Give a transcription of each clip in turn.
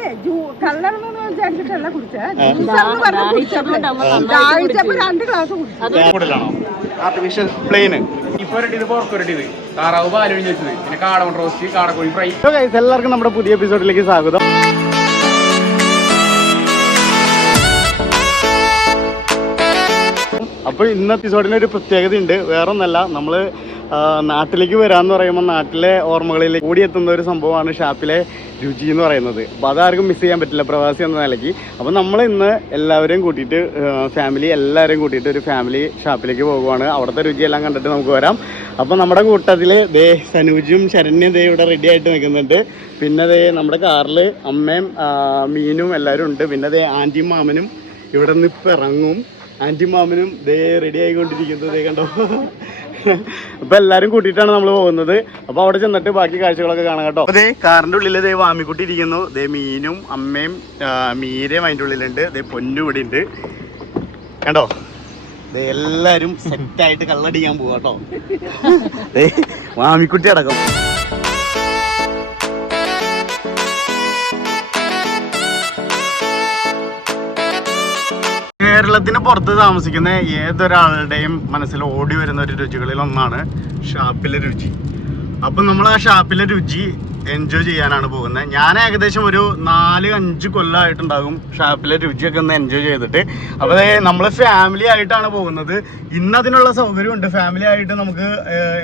ഞാനേ വിചാരിച്ചിട്ടല്ല കുടിച്ചത്. രണ്ട് ഗ്ലാസ് ആർട്ടിഫിഷ്യൽ പ്ലെയിന് എല്ലാവർക്കും നമ്മുടെ പുതിയ എപ്പിസോഡിലേക്ക് സ്വാഗതം. അപ്പോൾ ഇന്ന് എപ്പിസോഡിന് ഒരു പ്രത്യേകത ഉണ്ട് വേറെ ഒന്നല്ല നമ്മൾ നാട്ടിലേക്ക് വരാന്ന് പറയുമ്പോൾ നാട്ടിലെ ഓർമ്മകളിലേക്ക് കൂടിയെത്തുന്ന ഒരു സംഭവമാണ് ഷാപ്പിലെ രുചി എന്ന് പറയുന്നത്. അപ്പോൾ അതാർക്കും മിസ് ചെയ്യാൻ പറ്റില്ല. പ്രവാസി എന്ന നിലയ്ക്ക്. അപ്പോൾ നമ്മൾ ഇന്ന് എല്ലാവരെയും കൂട്ടിയിട്ട് ഫാമിലി എല്ലാവരെയും കൂട്ടിയിട്ട് ഒരു ഫാമിലി ഷാപ്പിലേക്ക് പോകുവാണ്. അവിടുത്തെ രുചിയെല്ലാം കണ്ടിട്ട് നമുക്ക് വരാം. അപ്പോൾ നമ്മുടെ കൂട്ടത്തിൽ ദേ സനൂജും ശരണ്യം ദേ ഇവിടെ റെഡി ആയിട്ട് നിൽക്കുന്നുണ്ട്. പിന്നെ ദേ നമ്മുടെ കാറിൽ അമ്മയും മീനും എല്ലാവരും ഉണ്ട്. പിന്നെ ദേ ആന്റിയും മാമനും ഇവിടെ നിന്ന് ഇപ്പം ഇറങ്ങും. ആന്റി മാമനും ദേ റെഡി ആയിക്കൊണ്ടിരിക്കുന്നത് ദേ കണ്ടോ? അപ്പൊ എല്ലാരും കൂട്ടിയിട്ടാണ് നമ്മൾ പോകുന്നത്. അപ്പൊ അവിടെ ചെന്നിട്ട് ബാക്കി കാഴ്ചകളൊക്കെ കാണാം കേട്ടോ. അതെ കാറിന്റെ ഉള്ളിൽ ദേ വാമിക്കുട്ടി ഇരിക്കുന്നു. ദേ മീനും അമ്മയും മീരയും അതിന്റെ ഉള്ളിലുണ്ട്. ദേ പൊന്നും ഇവിടെ ഉണ്ട്. കണ്ടോ? എല്ലാരും സെറ്റായിട്ട് കള്ളടിക്കാൻ പോവാട്ടോ വാമിക്കുട്ടി അടക്കം. കേരളത്തിന് പുറത്ത് താമസിക്കുന്ന ഏതൊരാളുടെയും മനസ്സിൽ ഓടി വരുന്ന ഒരു രുചികളിൽ ഒന്നാണ് ഷാപ്പിലെ രുചി. അപ്പം നമ്മൾ ആ ഷാപ്പിലെ രുചി എൻജോയ് ചെയ്യാനാണ് പോകുന്നത്. ഞാൻ ഏകദേശം ഒരു നാല് അഞ്ച് കൊല്ലമായിട്ടുണ്ടാകും ഷാപ്പിലെ രുചിയൊക്കെ ഒന്ന് എൻജോയ് ചെയ്തിട്ട്. അപ്പോൾ നമ്മൾ ഫാമിലി ആയിട്ടാണ് പോകുന്നത്. ഇന്ന് അതിനുള്ള സൗകര്യമുണ്ട്. ഫാമിലി ആയിട്ട് നമുക്ക്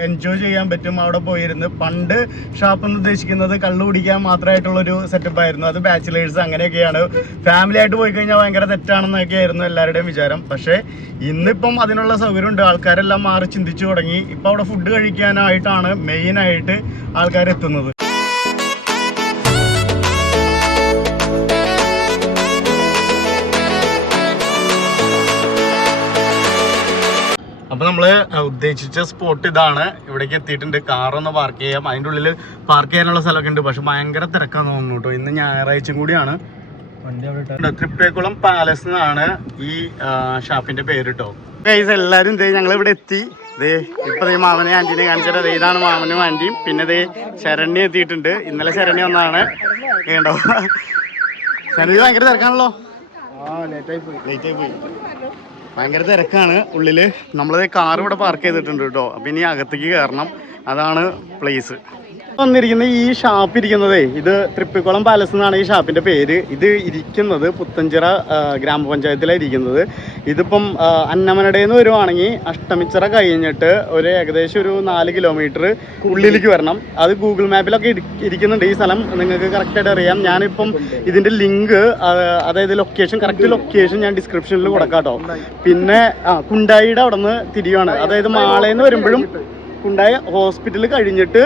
എൻജോയ് ചെയ്യാൻ പറ്റും. അവിടെ പോയിരുന്ന്. പണ്ട് ഷാപ്പ് എന്ന് ഉദ്ദേശിക്കുന്നത് കള്ളു കുടിക്കാൻ മാത്രമായിട്ടുള്ളൊരു സെറ്റപ്പ് ആയിരുന്നു. അത് ബാച്ചിലേഴ്സ് അങ്ങനെയൊക്കെയാണ്. ഫാമിലി ആയിട്ട് പോയി കഴിഞ്ഞാൽ ഭയങ്കര തെറ്റാണെന്നൊക്കെ ആയിരുന്നു എല്ലാവരുടെയും വിചാരം. പക്ഷേ ഇന്നിപ്പം അതിനുള്ള സൗകര്യമുണ്ട്. ആൾക്കാരെല്ലാം മാറി ചിന്തിച്ചു തുടങ്ങി. ഇപ്പോൾ അവിടെ ഫുഡ് കഴിക്കാനായിട്ടാണ് മെയിനായിട്ട് ആൾക്കാർ എത്തുന്നത് അപ്പൊ നമ്മൾ ഉദ്ദേശിച്ച സ്പോട്ട് ഇതാണ്. ഇവിടേക്ക് എത്തിയിട്ടുണ്ട്. കാറൊന്ന് പാർക്ക് ചെയ്യാം. അതിന്റെ ഉള്ളിൽ പാർക്ക് ചെയ്യാനുള്ള സ്ഥലമൊക്കെ ഉണ്ട്. പക്ഷെ ഭയങ്കര തിരക്കാന്ന് തോന്നുന്നു കേട്ടോ. ഇന്ന് ഞായറാഴ്ചയും കൂടിയാണ്. തൃപ്പേക്കുളം പാലസ് എന്നാണ് ഈ ഷാപ്പിന്റെ പേര് കേട്ടോ. ഗൈസ് എല്ലാരും ദേ ഞങ്ങൾ ഇവിടെ എത്തി. ദേ ഇപ്പൊ ദേ മാമനെ ആന്റിനെ കാണിച്ചിട്ട് ഇതാണ് മാമനും ആന്റിയും പിന്നെ ദേ ശരണ്യ എത്തിയിട്ടുണ്ട്. ഇന്നലെ ശരണ്യ ഒന്നാണ് കേട്ടോ ശരണ്യ ഭയങ്കര തിരക്കാണല്ലോ. ലേറ്റ് ആയി പോയി. ഭയങ്കര തിരക്കാണ് ഉള്ളിൽ. നമ്മളത് കാർ ഇവിടെ പാർക്ക് ചെയ്തിട്ടുണ്ട് കേട്ടോ അപ്പൊ ഇനി അകത്തേക്ക് കയറണം അതാണ് പ്ലേസ് വന്നിരിക്കുന്ന ഈ ഷാപ്പ് ഇരിക്കുന്നതേ ഇത് തൃപ്പിക്കുളം പാലസ് എന്നാണ് ഈ ഷാപ്പിന്റെ പേര്. ഇത് ഇരിക്കുന്നത് പുത്തഞ്ചിറ ഗ്രാമപഞ്ചായത്തിലാണ് ഇരിക്കുന്നത്. ഇതിപ്പം അന്നമനടയിൽ നിന്ന് വരുവാണെങ്കിൽ അഷ്ടമിച്ചിറ കഴിഞ്ഞിട്ട് ഒരു ഏകദേശം ഒരു നാല് കിലോമീറ്റർ ഉള്ളിലേക്ക് വരണം. അത് ഗൂഗിൾ മാപ്പിലൊക്കെ ഇരിക്കുന്നുണ്ട്. ഈ സ്ഥലം നിങ്ങൾക്ക് കറക്റ്റായിട്ട് അറിയാം. ഞാനിപ്പം ഇതിന്റെ ലിങ്ക് അതായത് ലൊക്കേഷൻ കറക്റ്റ് ലൊക്കേഷൻ ഞാൻ ഡിസ്ക്രിപ്ഷനിൽ കൊടുക്കാം കേട്ടോ പിന്നെ ആ കുണ്ടായിയുടെ അവിടെ നിന്ന് തിരിയുവാണ്. അതായത് മാളേന്ന് വരുമ്പോഴും കുണ്ടായ ഹോസ്പിറ്റൽ കഴിഞ്ഞിട്ട്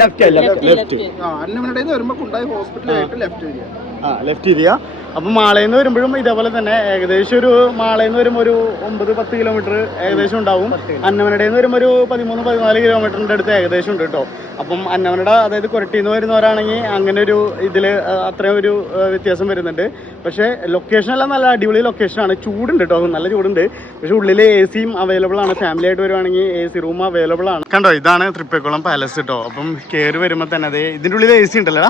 ലെഫ്റ്റ് ലെഫ്റ്റ് അന്നമനടയിൽ വരുമ്പോൾ കുണ്ടായി ഹോസ്പിറ്റലായിട്ട് ലെഫ്റ്റ് ഏരിയ ആ. ലെഫ്റ്റ് ഏരിയ അപ്പം മാളയിൽ വരുമ്പോഴും ഇതേപോലെ തന്നെ ഏകദേശം ഒരു മാളയിൽ നിന്ന് വരുമ്പോൾ ഒരു ഒമ്പത് പത്ത് കിലോമീറ്റർ ഏകദേശം ഉണ്ടാവും. അന്നമനടയിൽ നിന്ന് വരുമ്പോൾ ഒരു പതിമൂന്ന് പതിനാല് കിലോമീറ്ററിന്റെ അടുത്ത് ഏകദേശം ഉണ്ട് കേട്ടോ. അപ്പം അന്നമനട അതായത് കൊരട്ടിയിൽ നിന്ന് വരുന്നവരാണെങ്കിൽ അങ്ങനെ ഒരു ഇതിൽ അത്രയും ഒരു വ്യത്യാസം വരുന്നുണ്ട്. പക്ഷേ ലൊക്കേഷൻ എല്ലാം നല്ല അടിപൊളി ലൊക്കേഷൻ ആണ്. ചൂടുണ്ട് കേട്ടോ. നല്ല ചൂടുണ്ട്. പക്ഷേ ഉള്ളിൽ എ സിയും അവൈലബിൾ ആണ്. ഫാമിലി ആയിട്ട് വരുവാണെങ്കിൽ എ സി റൂം അവൈലബിൾ ആണ്. കണ്ടോ? ഇതാണ് തൃപ്പേക്കുളം പാലസ് കേട്ടോ അപ്പം കയറി വരുമ്പോൾ തന്നെ അതെ ഇതിന്റെ ഉള്ളിൽ എ സി ഉണ്ടല്ലോ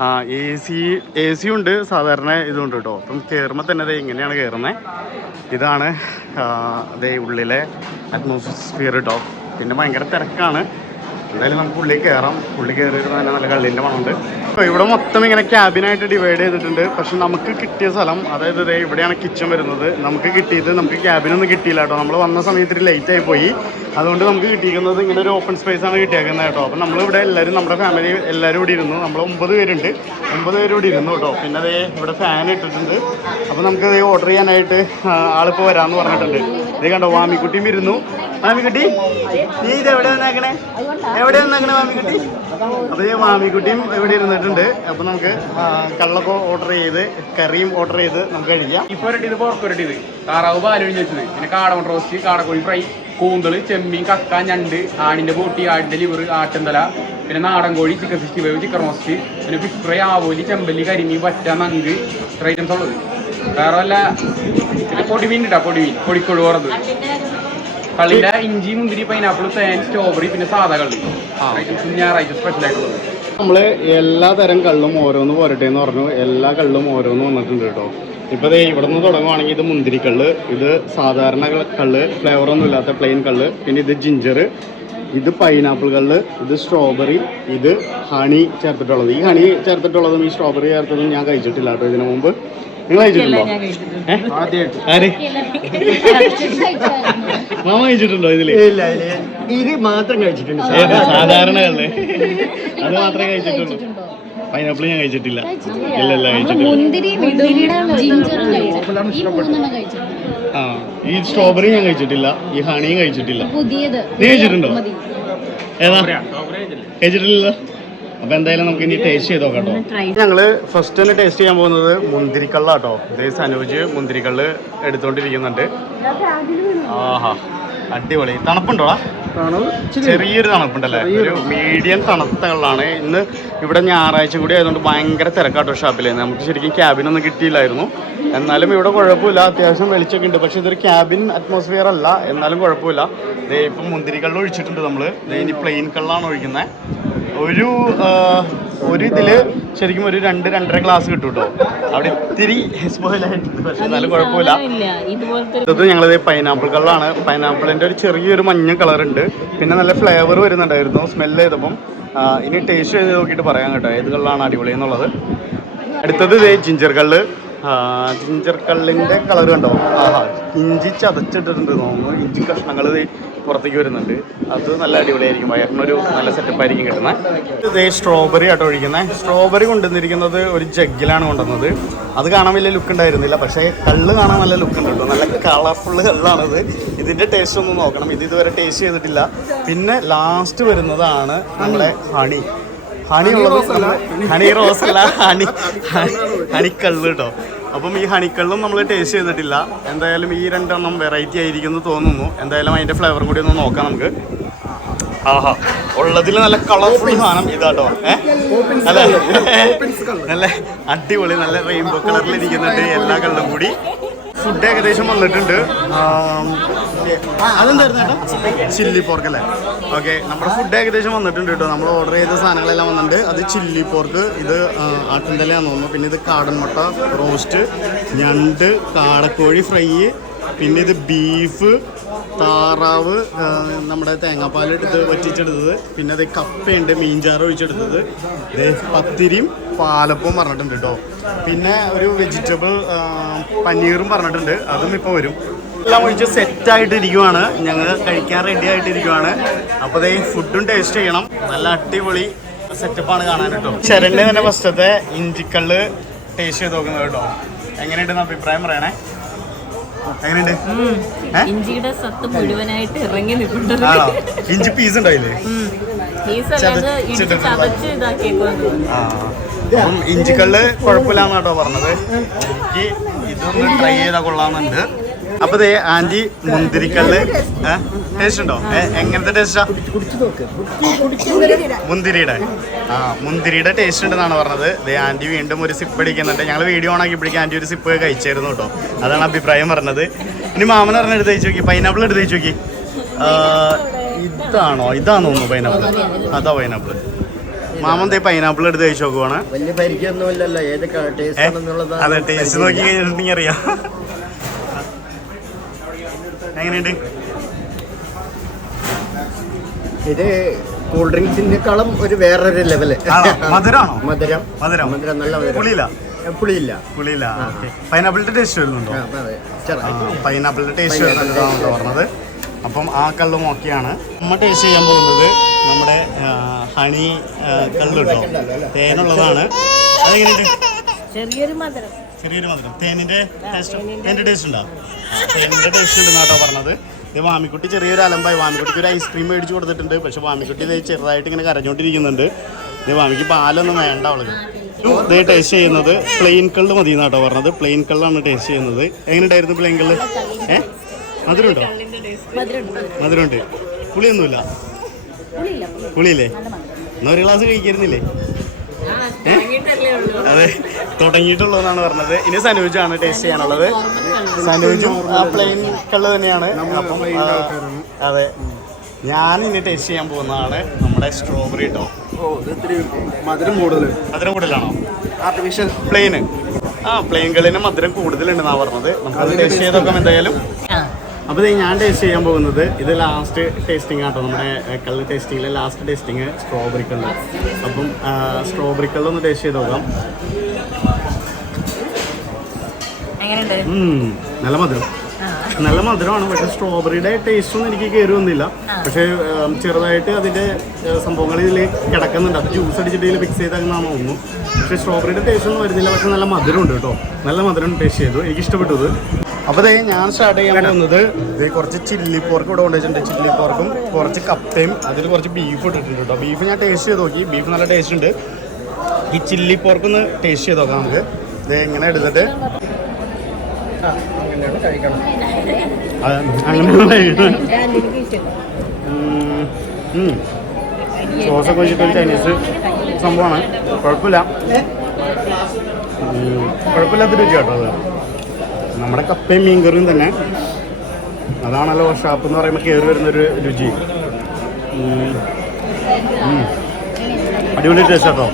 ആ. എ സി എ സി ഉണ്ട്. സാധാരണ ഇതുണ്ട് കേട്ടോ. അപ്പം കയറുമ്പോൾ തന്നെ അതേ ഇങ്ങനെയാണ് കയറുന്നത് ഇതാണ് അതേ ഉള്ളിലെ അറ്റ്മോസ്ഫിയർ കേട്ടോ പിന്നെ ഭയങ്കര തിരക്കാണ്. എന്തായാലും നമുക്ക് ഉള്ളിൽ കയറാം. ഉള്ളിൽ കയറി നല്ല നല്ല കള്ളിന്റെ മണമുണ്ട്. അപ്പോൾ ഇവിടെ മൊത്തം ഇങ്ങനെ ക്യാബിനായിട്ട് ഡിവൈഡ് ചെയ്തിട്ടുണ്ട്. പക്ഷെ നമുക്ക് കിട്ടിയ സ്ഥലം അതായത് ഇതേ ഇവിടെയാണ് കിച്ചൺ വരുന്നത്. നമുക്ക് കിട്ടിയത് നമുക്ക് ക്യാബിനൊന്നും കിട്ടിയില്ല കേട്ടോ. നമ്മൾ വന്ന സമയത്ത് ലേറ്റ് ആയി പോയി. അതുകൊണ്ട് നമുക്ക് കിട്ടിയിരിക്കുന്നത് ഇങ്ങനെ ഒരു ഓപ്പൺ സ്പേസ് ആണ് കിട്ടിയേക്കുന്നത് കേട്ടോ. അപ്പം നമ്മളിവിടെ എല്ലാവരും നമ്മുടെ ഫാമിലി എല്ലാവരും കൂടി ഇരുന്നു. നമ്മൾ ഒമ്പത് പേരുണ്ട്. ഒമ്പത് പേര് കൂടി ഇരുന്നു കേട്ടോ. പിന്നെ അതേ ഇവിടെ ഫാൻ ഇട്ടിട്ടുണ്ട്. അപ്പോൾ നമുക്ക് ഓർഡർ ചെയ്യാനായിട്ട് ആളിപ്പോൾ വരാമെന്ന് പറഞ്ഞിട്ടുണ്ട്. ഇത് കണ്ടോ വാമിക്കുട്ടിയും വരുന്നു വാമിക്കുട്ടി നീ ഇത് എവിടെ വന്നാക്കണേ? എവിടെ വന്നേക്കണേ വാമിക്കുട്ടി അപ്പൊ ഈ വാമിക്കുട്ടിയും ഇവിടെ ഇരുന്നിട്ടുണ്ട്. അപ്പൊ നമുക്ക് കള്ളപ്പോ ഓർഡർ ചെയ്ത് കറിയും ഓർഡർ ചെയ്ത് നമുക്ക് കഴിക്കാം. ഇപ്പൊരട്ടിത് പോർക്കൊരട്ടിത് താറാവ് പാലൊഴിഞ്ഞ് വെച്ചത്. പിന്നെ കാടമൺ റോസ്റ്റ് കാടക്കോഴി ഫ്രൈ കൂന്തൾ ചെമ്മീൻ കക്ക ഞണ്ട് ആടിന്റെ ബോട്ടി ആടിന്റെ ലിവർ ആട്ടന്തല പിന്നെ നാടൻ കോഴി chicken sixty five chicken roast പിന്നെ ഫിഷ് ഫ്രൈ ആവോലി ചെമ്പല്ലി കരിമീൻ പറ്റ നങ്ക് ഇത്ര ഐറ്റംസ് ഉള്ളത്. വേറെ വല്ല പൊടിമീൻ. ഇട്ടാ പൊടിമീൻ പൊടിക്കോട് വറത് കള്ളിന്റെ ഇഞ്ചി മുന്തിരി പൈനാപ്പിൾ തേൻ സ്ട്രോബെറി പിന്നെ സാധാ കള്ളി. ഞായറാഴ്ച സ്പെഷ്യൽ ആയിട്ടുള്ളത്. നമ്മൾ എല്ലാ തരം കള്ളും ഓരോന്ന് പോരട്ടെ എന്ന് പറഞ്ഞു. എല്ലാ കള്ളും ഓരോന്ന് വന്നിട്ടുണ്ട് കേട്ടോ. ഇപ്പൊ ദേ ഇവിടെ നിന്ന് തുടങ്ങുവാണെങ്കിൽ ഇത് മുന്തിരി കള്ള് ഇത് സാധാരണ കള്ള് ഫ്ലേവർ ഒന്നും ഇല്ലാത്ത പ്ലെയിൻ കള്ള് പിന്നെ ഇത് ജിഞ്ചർ ഇത് പൈനാപ്പിൾ കള്ള് ഇത് സ്ട്രോബെറി ഇത് ഹണി ചേർത്തിട്ടുള്ളത്. ഈ ഹണി ചേർത്തിട്ടുള്ളതും ഈ സ്ട്രോബെറി ചേർത്തതും ഞാൻ കഴിച്ചിട്ടില്ല കേട്ടോ ഇതിനു മുമ്പ്. നിങ്ങൾ കഴിച്ചിട്ടുണ്ടോ? ആര്? മാമ കഴിച്ചിട്ടുണ്ടോ ഇതിൽ? ഇല്ല ഇല്ല ഇത് മാത്രം കഴിച്ചിട്ടുണ്ട്. ഏത് സാധാരണ അല്ലേ അത് മാത്രമേ കഴിച്ചിട്ടുള്ളൂ. പൈനാപ്പിൾ ഞാൻ കഴിച്ചിട്ടില്ല. ഇല്ല ഇല്ല കഴിച്ചിട്ടില്ല. കഴിച്ചിട്ടുണ്ട് കഴിച്ചിട്ടുണ്ട് ആ ഈ സ്ട്രോബെറി ഞാൻ കഴിച്ചിട്ടില്ല. ഈ ഹണിയും കഴിച്ചിട്ടില്ല. നീ കഴിച്ചിട്ടുണ്ടോ? ഏതാ? കഴിച്ചിട്ടില്ലല്ലോ? അപ്പൊ എന്തായാലും നമുക്ക് ഇനി ടേസ്റ്റ് ചെയ്ത് നോക്കാം കേട്ടോ ഞങ്ങൾ ഫസ്റ്റ് തന്നെ ടേസ്റ്റ് ചെയ്യാൻ പോകുന്നത് മുന്തിരിക്കള്ള കേട്ടോ ഇതേ സനോജ് മുന്തിരിക്കള്ള് എടുത്തോണ്ടിരിക്കുന്നുണ്ട്. ആഹാ അടിപൊളി. തണുപ്പുണ്ടോടാ? ചെറിയൊരു തണുപ്പുണ്ടല്ലേ? ഒരു മീഡിയം തണുത്ത കള്ളാണ്. ഇന്ന് ഇവിടെ ഞായറാഴ്ച കൂടി ആയതുകൊണ്ട് ഭയങ്കര തിരക്കാട്ടോ ഷാപ്പിൽ നമുക്ക് ശരിക്കും ക്യാബിനൊന്നും കിട്ടിയില്ലായിരുന്നു. എന്നാലും ഇവിടെ കുഴപ്പമില്ല. അത്യാവശ്യം വെളിച്ചൊക്കെ ഉണ്ട്. പക്ഷെ ഇതൊരു ക്യാബിൻ അറ്റ്മോസ്ഫിയർ അല്ല. എന്നാലും കുഴപ്പമില്ല. ദേ ഇപ്പം മുന്തിരി കള്ള് ഒഴിച്ചിട്ടുണ്ട് നമ്മൾ ഇനി പ്ലെയിൻ കള്ളാണ് ഒഴിക്കുന്നത് ഒരു ഒരു ഇതിൽ ശരിക്കും ഒരു രണ്ട് രണ്ടര ക്ലാസ് കിട്ടും കേട്ടോ അവിടെ ഇത്തിരി പക്ഷെ എന്നാലും കുഴപ്പമില്ല. ഇത് ഞങ്ങളത് പൈനാപ്പിൾ കളറാണ് പൈനാപ്പിളിന്റെ ഒരു ചെറിയൊരു മഞ്ഞ കളർ ഉണ്ട്. പിന്നെ നല്ല ഫ്ലേവർ വരുന്നുണ്ടായിരുന്നു സ്മെല്ല് ചെയ്തപ്പം. ഇനി ടേസ്റ്റ് ചെയ്ത് നോക്കിയിട്ട് പറയാം കേട്ടോ ഏത് കളറാണ് അടിപൊളി എന്നുള്ളത്. അടുത്തത് ഇതേ ജിഞ്ചർ കള്ള് ജിഞ്ചർ കള്ളിന്റെ കളർ കണ്ടോ? ആഹാ ഇഞ്ചി ചതച്ചിട്ടിട്ടുണ്ട് തോന്നുന്നു. ഇഞ്ചി കഷ്ണങ്ങൾ പുറത്തേക്ക് വരുന്നുണ്ട്. അത് നല്ല അടിപൊളിയായിരിക്കും. വയറിനൊരു നല്ല സെറ്റപ്പ് ആയിരിക്കും കിട്ടുന്നത് ഇതേ സ്ട്രോബെറി ആട്ടോ ഒഴിക്കുന്നത് സ്ട്രോബെറി കൊണ്ടുവന്നിരിക്കുന്നത് ഒരു ജഗ്ഗിലാണ് കൊണ്ടുവന്നത്. അത് കാണാൻ വലിയ ലുക്ക് ഉണ്ടായിരുന്നില്ല. പക്ഷേ കള്ള് കാണാൻ നല്ല ലുക്ക് ഉണ്ട് കേട്ടോ. നല്ല കളർഫുൾ കള്ളാണിത് ഇതിന്റെ ടേസ്റ്റ് ഒന്ന് നോക്കണം. ഇത് ഇതുവരെ ടേസ്റ്റ് ചെയ്തിട്ടില്ല. പിന്നെ ലാസ്റ്റ് വരുന്നതാണ് നമ്മുടെ ഹണി ഹണി ഉള്ളത് ഹണി റോസ് അല്ല. ഹണി ഹണിക്കള്ള് കേട്ടോ. അപ്പം ഈ ഹണിക്കള്ളും നമ്മൾ ടേസ്റ്റ് ചെയ്തിട്ടില്ല. എന്തായാലും ഈ രണ്ടെണ്ണം വെറൈറ്റി ആയിരിക്കും എന്ന് തോന്നുന്നു. എന്തായാലും അതിന്റെ ഫ്ലേവറും കൂടി ഒന്ന് നോക്കാം നമുക്ക്. ആഹാ. ഉള്ളതിൽ നല്ല കളർഫുൾ സാധനം ഇതാട്ടോ. അല്ല? നല്ല അടിപൊളി നല്ല റെയിൻബോ കളറിൽ ഇരിക്കുന്നുണ്ട് എല്ലാ കള്ളും കൂടി. ഫുഡ് ഏകദേശം വന്നിട്ടുണ്ട്. ചില്ലി പോർക്ക് അല്ലേ? ഓക്കെ നമ്മുടെ ഫുഡ് ഏകദേശം വന്നിട്ടുണ്ട് കേട്ടോ. നമ്മൾ ഓർഡർ ചെയ്ത സാധനങ്ങളെല്ലാം വന്നിട്ടുണ്ട്. അത് ചില്ലി പോർക്ക് ഇത് ആ, ആട്ടിൻതലയാന്ന് തോന്നുന്നു. പിന്നെ ഇത് കാടൻ മുട്ട റോസ്റ്റ് ഞണ്ട് കാടക്കോഴി ഫ്രൈ പിന്നെ ഇത് ബീഫ് താറാവ് നമ്മുടെ തേങ്ങാപ്പാലെടുത്ത് വറ്റിച്ചെടുത്തത്. പിന്നെ അത് കപ്പയുണ്ട് മീൻചാറ് ഒഴിച്ചെടുത്തത്. പത്തിരിയും പാലപ്പവും പറഞ്ഞിട്ടുണ്ട് കേട്ടോ പിന്നെ ഒരു വെജിറ്റബിൾ പനീറും പറഞ്ഞിട്ടുണ്ട്. അതും ഇപ്പോൾ വരും. എല്ലാം ഒഴിച്ച് സെറ്റ് ആയിട്ടിരിക്കുവാണ്. ഞങ്ങൾ കഴിക്കാൻ റെഡി ആയിട്ടിരിക്കുവാണ്. അപ്പോൾ ദേ ഫുഡും ടേസ്റ്റ് ചെയ്യണം. നല്ല അടിപൊളി സെറ്റപ്പാണ് കാണാൻ കേട്ടോ ശരണ്യ തന്നെ ഫസ്റ്റത്തെ ഇഞ്ചിക്കള്ള് ടേസ്റ്റ് ചെയ്ത് നോക്കുന്നത് കേട്ടോ എങ്ങനെയുണ്ടെന്ന് അഭിപ്രായം പറയണേ? എങ്ങനെയുണ്ട്? ഏ? ഇഞ്ചിയുടെ സത്ത് മുഴുവനായിട്ട് ഇറങ്ങി ഇഞ്ചി പീസ് ഉണ്ടായില്ലേ? പീസ് അപ്പം ഇഞ്ചിക്കള്ള് കുഴപ്പമില്ലാന്ന് കേട്ടോ പറഞ്ഞത്. എനിക്ക് ഇതൊന്ന് ട്രൈ ചെയ്താൽ കൊള്ളാമെന്നുണ്ട്. അപ്പൊ ദേ ആന്റി മുന്തിരിക്കള്ള് ടേസ്റ്റ് ഉണ്ടോ? എങ്ങനത്തെ ടേസ്റ്റാ മുന്തിരിയുടെ. ആ മുന്തിരിയുടെ ടേസ്റ്റ് ഉണ്ടെന്നാണ് പറഞ്ഞത്. ദേ ആന്റി വീണ്ടും ഒരു സിപ്പ് അടിക്കുന്നുണ്ട്. ഞങ്ങൾ വീഡിയോ ഓൺ പിടിക്കാൻ ആന്റി ഒരു സിപ്പ് കഴിച്ചായിരുന്നു കേട്ടോ. അതാണ് അഭിപ്രായം പറഞ്ഞത്. ഇനി മാമൻ പറഞ്ഞ എടുത്ത് വെച്ച് നോക്കി. പൈനാപ്പിൾ എടുത്ത് വെച്ച് നോക്കി. ഇതാണോ? ഇതാണോ തോന്നുന്നു പൈനാപ്പിൾ അതാ പൈനാപ്പിൾ മാമൻ ദേ പൈനാപ്പിൾ എടുത്ത് കഴിച്ചു നോക്കുവാണ്. വലിയ പരിചയമൊന്നുമില്ലല്ലോ ഏത് അതെ ടേസ്റ്റ് നോക്കി കഴിഞ്ഞിട്ടുണ്ടെങ്കിൽ അറിയാം. എങ്ങനെയുണ്ട്? ഇത് കൂൾ ഡ്രിങ്ക്സിനേക്കാളും ഒരു വേറൊരു ലെവൽ ആണോ? മധുരാണോ? മധുരം. മധുരം. മധുരം നല്ല മധുരം. പുളിയില്ല? പുളിയില്ല. പുളിയില്ല. പൈനാപ്പിളിന്റെ ടേസ്റ്റ് വരുന്നുണ്ടോ. പൈനാപ്പിളിന്റെ ടേസ്റ്റ് വരുന്നുണ്ടോ പറഞ്ഞത്. അപ്പം ആ കള്ളും ഓക്കെയാണ് നമ്മൾ ടേസ്റ്റ് ചെയ്യാൻ പോകുന്നത് നമ്മുടെ ഹണി കല്ലുണ്ടോ കള്ള് കേട്ടോ തേനുള്ളതാണ്. അതെങ്ങനെയുണ്ട്? ചെറിയൊരു മധുരം. ചെറിയൊരു മധുരം. തേനിന്റെ ടേസ്റ്റ് തേനിന്റെ ടേസ്റ്റ് ഉണ്ടോ? തേനിന്റെ ടേസ്റ്റ് ഉണ്ടെന്നാ കേട്ടോ പറഞ്ഞത്. ഇത് വാമിക്കുട്ടി ചെറിയൊരു അലമ്പായി. വാമിക്കുട്ടിക്ക് ഒരു ഐസ്ക്രീം മേടിച്ച് കൊടുത്തിട്ടുണ്ട്. പക്ഷെ വാമിക്കുട്ടി ഇത് ചെറുതായിട്ട് ഇങ്ങനെ കരഞ്ഞോണ്ടിരിക്കുന്നുണ്ട്. ഇത് വാമിക്ക് പാലൊന്നും വേണ്ട അവൾക്ക് ഇത് ടേസ്റ്റ് ചെയ്യുന്നത് പ്ലെയിൻ കള്ള് മതി എന്നാട്ടോ പറഞ്ഞത്. പ്ലെയിൻ കള്ളാണ് ടേസ്റ്റ് ചെയ്യുന്നത്. എങ്ങനെയുണ്ടായിരുന്നു പ്ലെയിൻ കള്ള്? ഏഹ് മധുരമുണ്ടോ. മധുരമുണ്ട്. പുളിയൊന്നുമില്ല. പുളിയില്ലേ എന്നാ ഒരു ഗ്ലാസ് കഴിക്കരുന്നില്ലേ? അതെ തുടങ്ങിയിട്ടുള്ളതെന്നാണ് പറഞ്ഞത്. ഇനി സനൂജാണ് ടേസ്റ്റ് ചെയ്യാനുള്ളത്. സനൂജും ആ പ്ലെയിൻ കള്ള് തന്നെയാണ്. അപ്പം അതെ. ഞാൻ ഇനി ടേസ്റ്റ് ചെയ്യാൻ പോകുന്നതാണ് നമ്മുടെ സ്ട്രോബെറി കേട്ടോ ഇത് മധുരം കൂടുതൽ മധുരം കൂടുതലാണോ? ആർട്ടിഫിഷ്യൽ പ്ലെയിന് ആ പ്ലെയിൻ കള്ളിന് മധുരം കൂടുതലുണ്ടെന്നാണ് പറഞ്ഞത്. നമുക്കത് ടേസ്റ്റ് ചെയ്ത് നോക്കാം എന്തായാലും. അപ്പോൾ ഞാൻ ടേസ്റ്റ് ചെയ്യാൻ പോകുന്നത് ഇത് ലാസ്റ്റ് ടേസ്റ്റിംഗ് ആട്ടോ. നമ്മുടെ കള്ള് ടേസ്റ്റിങ്ങിലെ ലാസ്റ്റ് ടേസ്റ്റിംഗ് സ്ട്രോബെറി കള്ള്. അപ്പം സ്ട്രോബെറി കള്ള് ഒന്ന് ടേസ്റ്റ് ചെയ്ത് നോക്കാം. നല്ല മധുരം. നല്ല മധുരമാണ് പക്ഷെ സ്ട്രോബെറിയുടെ ടേസ്റ്റ് ഒന്നും എനിക്ക് കയറി വന്നില്ല. പക്ഷേ ചെറുതായിട്ട് അതിന്റെ സംഭവങ്ങൾ ഇതിൽ കിടക്കുന്നുണ്ട്. അത് ജ്യൂസ് അടിച്ചിട്ട് ഇതിൽ മിക്സ് ചെയ്താൽ തോന്നുന്നു. പക്ഷെ സ്ട്രോബെറിയുടെ ടേസ്റ്റ് ഒന്നും വരുന്നില്ല പക്ഷെ നല്ല മധുരമുണ്ട് കേട്ടോ. നല്ല മധുരം ടേസ്റ്റ് ചെയ്തു. എനിക്ക് ഇഷ്ടപ്പെട്ടു ഇത്. അപ്പോൾ ദേ ഞാൻ സ്റ്റാർട്ട് ചെയ്യാൻ പോകുന്നത് ഇത് കുറച്ച് ചില്ലി പോർക്ക് ഇവിടെ കൊണ്ടുവച്ചിട്ടുണ്ട്. ചില്ലി പോർക്കും കുറച്ച് കപ്പയും. അതിൽ കുറച്ച് ബീഫ് ഇട്ടിട്ടുണ്ട് കേട്ടോ ബീഫ് ഞാൻ ടേസ്റ്റ് ചെയ്ത് നോക്കി. ബീഫ് നല്ല ടേസ്റ്റ് ഉണ്ട്. ഈ ചില്ലി പോർക്ക് ഒന്ന് ടേസ്റ്റ് ചെയ്ത് നോക്കാം നമുക്ക്. ഇത് ഇങ്ങനെ എടുത്തിട്ട് കഴിക്കണം. അത് അങ്ങനെയുള്ള സോസൊക്കെ ചൈനീസ് സംഭവമാണ്. കുഴപ്പമില്ല. കുഴപ്പമില്ലാത്ത രുചി കേട്ടോ അത്. നമ്മുടെ കപ്പയും മീൻകറിയും തന്നെ. അതാണല്ലോ ഷാപ്പ് എന്ന് പറയുമ്പോൾ കയറി വരുന്നൊരു രുചി. അടിപൊളി ടേസ്റ്റ് കേട്ടോ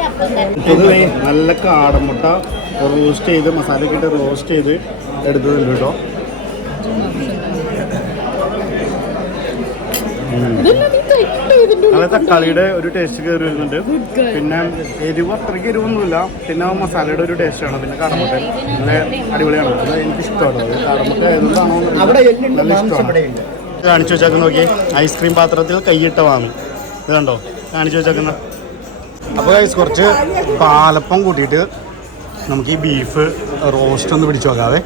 നല്ല നല്ല കാടമുട്ട റോസ്റ്റ് ചെയ്ത് മസാല ഇട്ട് റോസ്റ്റ് ചെയ്ത് എടുത്തതുണ്ട് കേട്ടോ. നല്ല തക്കാളിയുടെ ഒരു ടേസ്റ്റ് കയറി വരുന്നുണ്ട്. പിന്നെ എരിവ് അത്രയ്ക്ക് എരിവൊന്നുമില്ല. പിന്നെ മസാലയുടെ ഒരു ടേസ്റ്റ് ആണ്. പിന്നെ കാടമുട്ട നല്ല അടിപൊളിയാണ്. അത് എനിക്ക് ഇഷ്ടമാണ് കാടമുട്ട ഏതുകൊണ്ടാണോ. നല്ല ഇഷ്ടമാണ്. കാണിച്ചു വെച്ചാൽ നോക്കി. ഐസ്ക്രീം പാത്രത്തിൽ കൈയിട്ട വാങ്ങും ഇത് കണ്ടോ? കാണിച്ചു വെച്ചേക്കുന്ന അപ്പോൾ ഗൈസ് കുറച്ച് പാലപ്പം കൂട്ടിയിട്ട് നമുക്ക് ഈ ബീഫ് റോസ്റ്റ് ഒന്ന് പിടിച്ചു നോക്കാവേ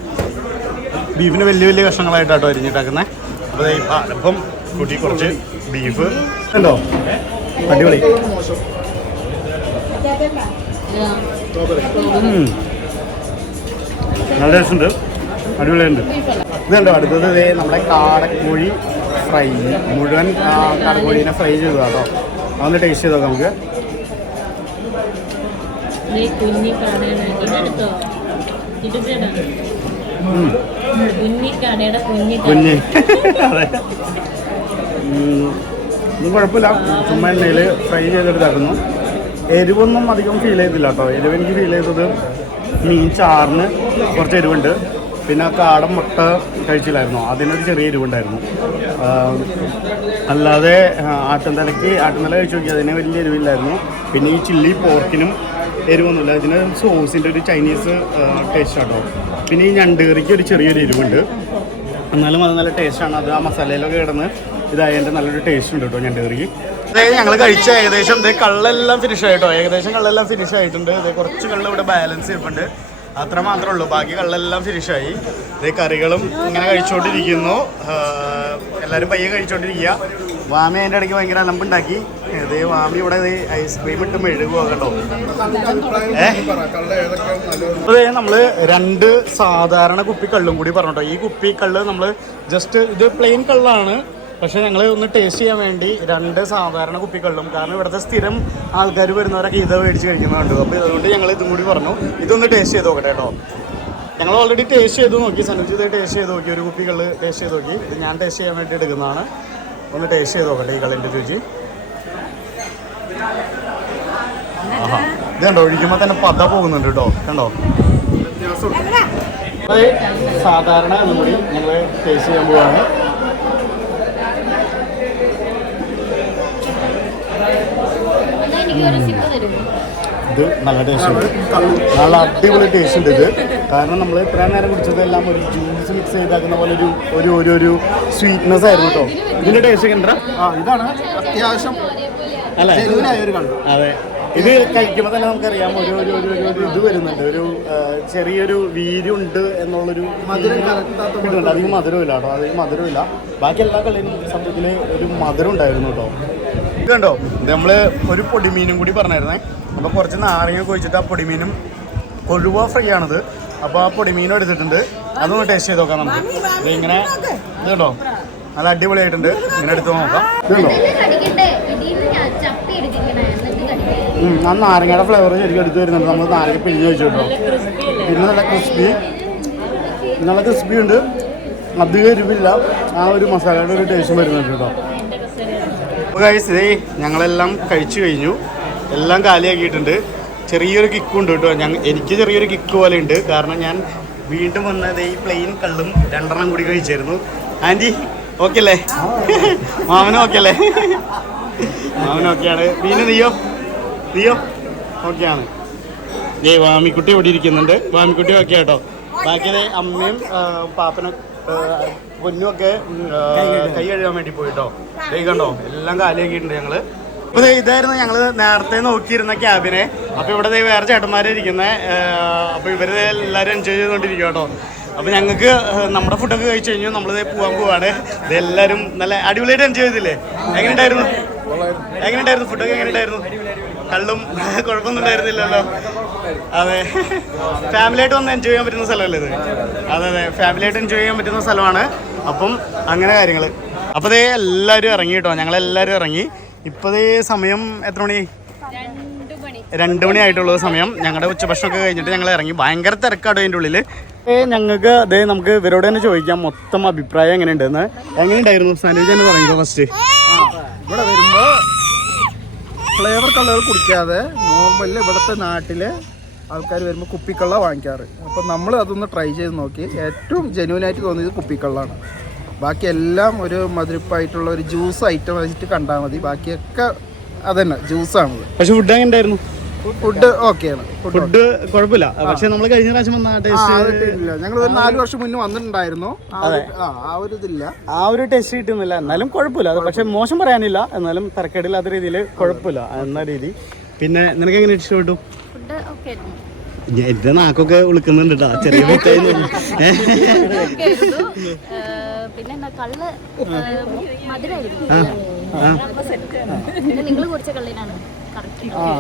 ബീഫിന് വലിയ വലിയ കഷ്ണങ്ങളായിട്ടാട്ടോ അരിഞ്ഞിട്ടാക്കുന്നത് അപ്പോൾ ഈ പാലപ്പം കൂട്ടി കുറച്ച് ബീഫ്. ഉണ്ടോ അടിപൊളി. നല്ല രസമുണ്ട് ഉണ്ട്. അടിപൊളിയുണ്ട്. ഇതുണ്ടോ അടുത്തത് നമ്മുടെ കാടക്കോഴി ഫ്രൈ. മുഴുവൻ കാടക്കോഴീനെ ഫ്രൈ ചെയ്തു കേട്ടോ. അതൊന്ന് ടേസ്റ്റ് ചെയ്ത് നോക്കാം നമുക്ക്. കുഞ്ഞി ഒന്നും കുഴപ്പമില്ല. ചുമ്മാ എണ്ണയിൽ ഫ്രൈ ചെയ്തെടുത്തായിരുന്നു എരിവൊന്നും അധികം ഫീൽ ചെയ്തില്ല കേട്ടോ എരിവ് എനിക്ക് ഫീൽ ചെയ്തത് മീൻ ചാറിന് കുറച്ച് എരിവുണ്ട്. പിന്നെ കാടൻ മുട്ട കഴിച്ചില്ലായിരുന്നു. അതിനൊരു ചെറിയ എരിവുണ്ടായിരുന്നു. അല്ലാതെ ആ, ആട്ടിൻതലയ്ക്ക് ആട്ടിൻതല കഴിച്ച് നോക്കി അതിന് വലിയ എരിവില്ലായിരുന്നു. പിന്നെ ഈ ചില്ലി പോർക്കിനും എരിവൊന്നുമില്ല. ഇതിന് സോസിന്റെ ഒരു ചൈനീസ് ടേസ്റ്റ് ആട്ടോ പിന്നെ ഈ ഞണ്ട് കറിക്ക് ഒരു ചെറിയൊരു എരിവുണ്ട്. എന്നാലും അത് നല്ല ടേസ്റ്റാണ് അത് ആ മസാലയിലൊക്കെ കിടന്ന് ഇതായതിന്റെ നല്ലൊരു ടേസ്റ്റ് ഉണ്ട് കേട്ടോ ഞാൻ കറിക്ക് അതായത് ഞങ്ങൾ കഴിച്ച ഏകദേശം ഇതേ കള്ളെല്ലാം ഫിനിഷ് ആയിട്ടോ ഏകദേശം കള്ളെല്ലാം ഫിനിഷ് ആയിട്ടുണ്ട്. ഇത് കുറച്ച് കള്ള ഇവിടെ ബാലൻസ് ചെയ്തിട്ടുണ്ട്. അത്ര മാത്രമേ ഉള്ളൂ. ബാക്കി കള്ളെല്ലാം ഫിനിഷ് ആയി. ഇത് കറികളും ഇങ്ങനെ കഴിച്ചുകൊണ്ടിരിക്കുന്നു എല്ലാവരും പയ്യെ കഴിച്ചുകൊണ്ടിരിക്കുക വാമി അതിന്റെ ഇടയ്ക്ക് ഭയങ്കര അലമ്പുണ്ടാക്കി. ഇത് വാമി ഇവിടെ ഐസ്ക്രീം ഇട്ട് മെഴുകുക കേട്ടോ. അതേ നമ്മൾ രണ്ട് സാധാരണ കുപ്പി കള്ളും കൂടി പറഞ്ഞോട്ടോ. ഈ കുപ്പി കള്ള് നമ്മൾ ജസ്റ്റ് ഇത് പ്ലെയിൻ കള്ളാണ്. പക്ഷെ ഞങ്ങൾ ഒന്ന് ടേസ്റ്റ് ചെയ്യാൻ വേണ്ടി രണ്ട് സാധാരണ കുപ്പികളിലും കാരണം ഇവിടുത്തെ സ്ഥിരം ആൾക്കാർ വരുന്നവരൊക്കെ ഇത് മേടിച്ച് കഴിക്കുന്നുണ്ട് അപ്പോൾ അതുകൊണ്ട് ഞങ്ങൾ ഇതും കൂടി പറഞ്ഞു. ഇതൊന്ന് ടേസ്റ്റ് ചെയ്ത് നോക്കട്ടെ കേട്ടോ. ഞങ്ങൾ ഓൾറെഡി ടേസ്റ്റ് ചെയ്ത് നോക്കി. സനുജ് ഇത് ടേസ്റ്റ് ചെയ്ത് നോക്കി. ഒരു കുപ്പികൾ ടേസ്റ്റ് ചെയ്ത് നോക്കി. ഇത് ഞാൻ ടേസ്റ്റ് ചെയ്യാൻ വേണ്ടി എടുക്കുന്നതാണ്. ഒന്ന് ടേസ്റ്റ് ചെയ്ത് നോക്കട്ടെ ഈ കളിന്റെ രുചി. ആഹാ. ഇത് കണ്ടോ ഒഴിക്കുമ്പോൾ തന്നെ പത പോകുന്നുണ്ട് കേട്ടോ. കണ്ടോ? സാധാരണ കൂടി ഞങ്ങൾ ടേസ്റ്റ് ചെയ്യാൻ പോവാണ് എന്നാ എനിക്ക് ഒരു സിപ്പ് തരുമോ ഇത് നല്ല ടേസ്റ്റ് ഉണ്ട്. നല്ല അടിപൊളി ടേസ്റ്റ് ഉണ്ട് ഇത്. കാരണം നമ്മൾ ഇത്ര നേരം കുടിച്ചതെല്ലാം ഒരു ജ്യൂസ് മിക്സ് ചെയ്താക്കുന്ന പോലെ ഒരു ഒരു ഒരു ഒരു സ്വീറ്റ്നെസ് ആയിരുന്നു കേട്ടോ ഇതിന്റെ ടേസ്റ്റ് എന്താ? ആ ഇതാണ് അത്യാവശ്യം അല്ല? ഒരു അതെ. ഇത് കഴിക്കുമ്പോൾ തന്നെ നമുക്കറിയാം ഒരു ഒരു ഒരു ഒരു ഇത് വരുന്നുണ്ട്. ഒരു ചെറിയൊരു വീര്യുണ്ട് എന്നുള്ളൊരു മധുരം കിട്ടുന്നുണ്ട് അധികം മധുരമില്ല കേട്ടോ അധികം മധുരമില്ല. ബാക്കി എല്ലാ കളിയിലും സത്യത്തിൽ ഒരു മധുരം ഉണ്ടായിരുന്നു കേട്ടോ കണ്ടോ? ഇത് നമ്മൾ ഒരു പൊടിമീനും കൂടി പറഞ്ഞായിരുന്നേ. അപ്പോൾ കുറച്ച് നാരങ്ങ കുഴിച്ചിട്ട് ആ പൊടിമീനും കൊഴുവ ഫ്രൈ ആണിത്. അപ്പോൾ ആ പൊടിമീനും എടുത്തിട്ടുണ്ട്. അതൊന്ന് ടേസ്റ്റ് ചെയ്ത് നോക്കാം നമുക്ക്. ഇത് ഇങ്ങനെ നല്ല അടിപൊളിയായിട്ടുണ്ട്. ഇങ്ങനെ എടുത്ത് നോക്കാം. ഇത് കണ്ടോ കടിക്കട്ടെ. ഇതിന്ന് ഞാൻ ചപ്പി എടുത്തിരിക്കണേ. എന്നിട്ട് കടിക്കട്ടെ. ഉം, ആ നാരങ്ങയുടെ ഫ്ലേവർ ശരിക്കും എടുത്ത് വരുന്നുണ്ട്. നമ്മൾ നാരങ്ങ പിഴിഞ്ഞ് കേട്ടോ. പിന്നെ നല്ല ക്രിസ്പി നല്ല ക്രിസ്പി ഉണ്ട്. അധികം എരിവില്ല. ആ ഒരു മസാലയുടെ ഒരു ടേസ്റ്റ് വരുന്നുണ്ട് കേട്ടോ. അപ്പോൾ ഞങ്ങളെല്ലാം കഴിച്ചു കഴിഞ്ഞു. എല്ലാം കാലിയാക്കിയിട്ടുണ്ട്. ചെറിയൊരു കിക്കുണ്ട് കേട്ടോ. ഞങ്ങൾ എനിക്ക് ചെറിയൊരു കിക്ക് പോലെ ഉണ്ട്. കാരണം ഞാൻ വീണ്ടും വന്നത് ഈ പ്ലെയിൻ കള്ളും രണ്ടെണ്ണം കൂടി കഴിച്ചായിരുന്നു. ആന്റി ഓക്കെ അല്ലേ? മാമനും ഓക്കെ അല്ലേ? മാമനും ഓക്കെയാണ് പിന്നെ നീയോ? നീയോ? ഓക്കെയാണ് ഏ വാമിക്കുട്ടി ഇവിടെ ഇരിക്കുന്നുണ്ട്. വാമിക്കുട്ടി ഓക്കെ കേട്ടോ ബാക്കി അമ്മയും ആ, പാപ്പനും ആ, പൊന്നും ഒക്കെ ഉം, ആ, കൈ കഴുകാൻ വേണ്ടി പോയിട്ടോ. കൈ കണ്ടോ എല്ലാം കാലിയാക്കിയിട്ടുണ്ട് ഞങ്ങൾ. അപ്പൊ ഇതായിരുന്നു ഞങ്ങൾ നേരത്തെ നോക്കിയിരുന്ന ക്യാബിനെ. അപ്പൊ ഇവിടെ ദേ വേറെ ചേട്ടന്മാരെ ഇരിക്കുന്നത് അപ്പൊ ഇവർ എല്ലാരും എൻജോയ് ചെയ്തോണ്ടിരിക്കും കേട്ടോ. അപ്പൊ ഞങ്ങൾക്ക് നമ്മുടെ ഫുഡൊക്കെ കഴിച്ചു കഴിഞ്ഞു നമ്മളിത് പോവാൻ പോവാണ്. ഇത് എല്ലാരും നല്ല അടിപൊളിയായിട്ട് എൻജോയ് ചെയ്തില്ലേ? എങ്ങനെയുണ്ടായിരുന്നു? എങ്ങനെയുണ്ടായിരുന്നു ഫുഡൊക്കെ എങ്ങനെയുണ്ടായിരുന്നു? കള്ളും കുഴപ്പമൊന്നും ഉണ്ടായിരുന്നില്ലല്ലോ. അതെ. ഫാമിലി ആയിട്ട് വന്ന് എൻജോയ് ചെയ്യാൻ പറ്റുന്ന സ്ഥലമല്ലേ ഇത്? അതെ അതെ. ഫാമിലി ആയിട്ട് എൻജോയ് ചെയ്യാൻ പറ്റുന്ന സ്ഥലമാണ്. അപ്പം അങ്ങനെ കാര്യങ്ങൾ അപ്പോൾ ദേ എല്ലാവരും ഇറങ്ങി കേട്ടോ. ഞങ്ങളെല്ലാവരും ഇറങ്ങി. ഇപ്പോഴേ സമയം എത്ര മണി? രണ്ട് മണി ആയിട്ടുള്ള സമയം. ഞങ്ങളുടെ ഉച്ചഭക്ഷണമൊക്കെ കഴിഞ്ഞിട്ട് ഞങ്ങൾ ഇറങ്ങി. ഭയങ്കര തിരക്കാണ് അതിന്റെ ഉള്ളിൽ ഞങ്ങൾക്ക് അതേ നമുക്ക് ഇവരോട് തന്നെ ചോദിക്കാം. മൊത്തം അഭിപ്രായം എങ്ങനെയുണ്ടെന്ന്. എങ്ങനെയുണ്ടായിരുന്നു? സനുജ് എന്ന് പറയുക ഫസ്റ്റ് ഇവിടെ വരുമ്പോ ഫ്ലേവർ കള്ളുകൾ കുടിക്കാതെ നോർമലി ഇവിടുത്തെ നാട്ടിലെ ആൾക്കാർ വരുമ്പോൾ കുപ്പിക്കള്ള വാങ്ങിക്കാറ്. അപ്പം നമ്മൾ അതൊന്ന് ട്രൈ ചെയ്ത് നോക്കി. ഏറ്റവും ജെന്യൂനായിട്ട് തോന്നിയത് കുപ്പിക്കള്ളാണ്. ബാക്കി എല്ലാം ഒരു മധുരപ്പായിട്ടുള്ള ഒരു ജ്യൂസ് ഐറ്റം വെച്ചിട്ട് കണ്ടാൽ മതി. ബാക്കിയൊക്കെ അതന്നെ ജ്യൂസാണ് പക്ഷെ ഫുഡ് എങ്ങനെ ഉണ്ടായിരുന്നു ഫുഡ് ഓക്കെയാണ്. ഫുഡ് ഫുഡ് കുഴപ്പമില്ല. പക്ഷെ നമ്മൾ കഴിഞ്ഞ പ്രാവശ്യം വന്ന ടേസ്റ്റ് ഞങ്ങൾ ഒരു നാല് വർഷം മുന്നേ വന്നിട്ടുണ്ടായിരുന്നു. ആ ഒരു- ആ, ഒരു ഇതില്ല. ആ ഒരു ടേസ്റ്റ് കിട്ടുന്നില്ല. എന്നാലും കുഴപ്പമില്ല. അത് പക്ഷെ മോശം പറയാനില്ല. എന്നാലും തരക്കേടില്ലാത്ത രീതിയിൽ കുഴപ്പമില്ല എന്ന രീതി. പിന്നെ നിനക്ക് എങ്ങനെ ഇഷ്ടപ്പെട്ടു ഫുഡ് ഓക്കെ ഞാൻ എന്റെ നാക്കൊക്കെ വിളിക്കുന്നുണ്ട് കേട്ടോ ചെറിയ മിഠായി പിന്നെ കള്ള് മധുരായിരുന്നു നിങ്ങൾ കുറിച്ച കള്ളിനാണ്.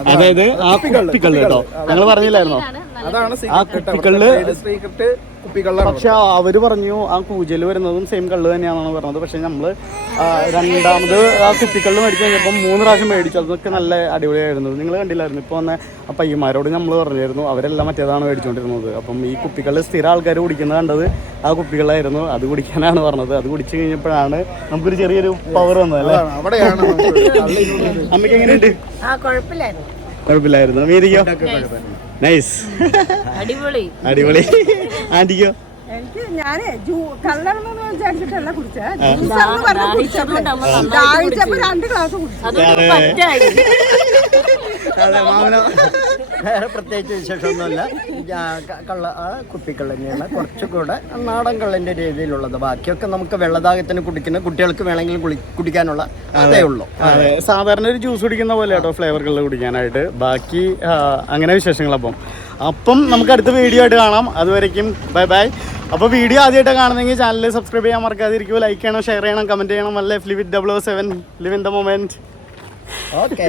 അതായത് ആ കുപ്പിക്കള്ള് കേട്ടോ. ഞങ്ങൾ പറഞ്ഞില്ലായിരുന്നോ? അതാണ് ആ കുപ്പിക്കള്ള് കുപ്പിക്കള്ളാണ് പക്ഷെ അവർ പറഞ്ഞു ആ കൂജൽ വരുന്നതും സെയിം കള്ള് തന്നെയാണെന്നാണ് പറഞ്ഞത്. പക്ഷെ നമ്മൾ രണ്ടാമത് ആ കുപ്പിക്കള്ള് മേടിച്ച് കഴിഞ്ഞപ്പോൾ മൂന്ന് പ്രാവശ്യം മേടിച്ചു. അതൊക്കെ നല്ല അടിപൊളിയായിരുന്നു. നിങ്ങൾ കണ്ടില്ലായിരുന്നു? ഇപ്പോൾ വന്ന ആ പയ്യന്മാരോട് നമ്മൾ പറഞ്ഞായിരുന്നു അവരെല്ലാം മറ്റേതാണ് മേടിച്ചുകൊണ്ടിരുന്നത് അപ്പം ഈ കുപ്പിക്കള്ള് സ്ഥിരം ആൾക്കാർ കുടിക്കുന്നത് കണ്ടത് ആ കുപ്പികളായിരുന്നു അത് കുടിക്കാനാണ് പറഞ്ഞത്. അത് കുടിച്ചു കഴിഞ്ഞപ്പോഴാണ് നമുക്കൊരു ചെറിയൊരു പവർ വന്നത് അല്ലേ. അമ്മയ്ക്ക് എങ്ങനെയുണ്ട്? കുഴപ്പമില്ലായിരുന്നു. മേരിക്കോ നൈസ് അടിപൊളി. അടിപൊളി. ആന്റിക്കോ? എനിക്ക് ഞാനേ കള്ളറെന്ന് വിചാരിച്ചിട്ടല്ല കുടിച്ചേ. ജ്യൂസാണെന്ന് പറഞ്ഞ കുടിച്ചപ്പോ ദാഹിച്ചപ്പോ രണ്ട് ഗ്ലാസ് കുടിച്ചു. പ്രത്യേകിച്ച് വിശേഷമൊന്നുമില്ല. കള്ള കുപ്പിക്കള്ള തന്നെയാണ് കുറച്ചുകൂടെ നാടൻ കള്ളിന്റെ രീതിയിലുള്ളത്. ബാക്കിയൊക്കെ നമുക്ക് വെള്ളദാഹത്തിന് കുടിക്കുന്ന കുട്ടികൾക്ക് വേണമെങ്കിൽ കുടിക്കാനുള്ള അതേ ഉള്ളൂ. അതെ. സാധാരണ ഒരു ജ്യൂസ് കുടിക്കുന്ന പോലെ കേട്ടോ ഫ്ലേവറുകളിൽ കുടിക്കാനായിട്ട്. ബാക്കി അങ്ങനെ വിശേഷങ്ങൾ അപ്പം. അപ്പം നമുക്ക് അടുത്ത വീഡിയോ ആയിട്ട് കാണാം. അതുവരേക്കും ബൈ ബൈ. അപ്പോൾ വീഡിയോ ആദ്യമായിട്ട് കാണുന്നെങ്കിൽ ചാനൽ സബ്സ്ക്രൈബ് ചെയ്യാൻ മറക്കാതിരിക്കുമോ ലൈക്ക് ചെയ്യണം ഷെയർ ചെയ്യണം കമന്റ് ചെയ്യണം. അല്ലേ live it double seven live in the moment okay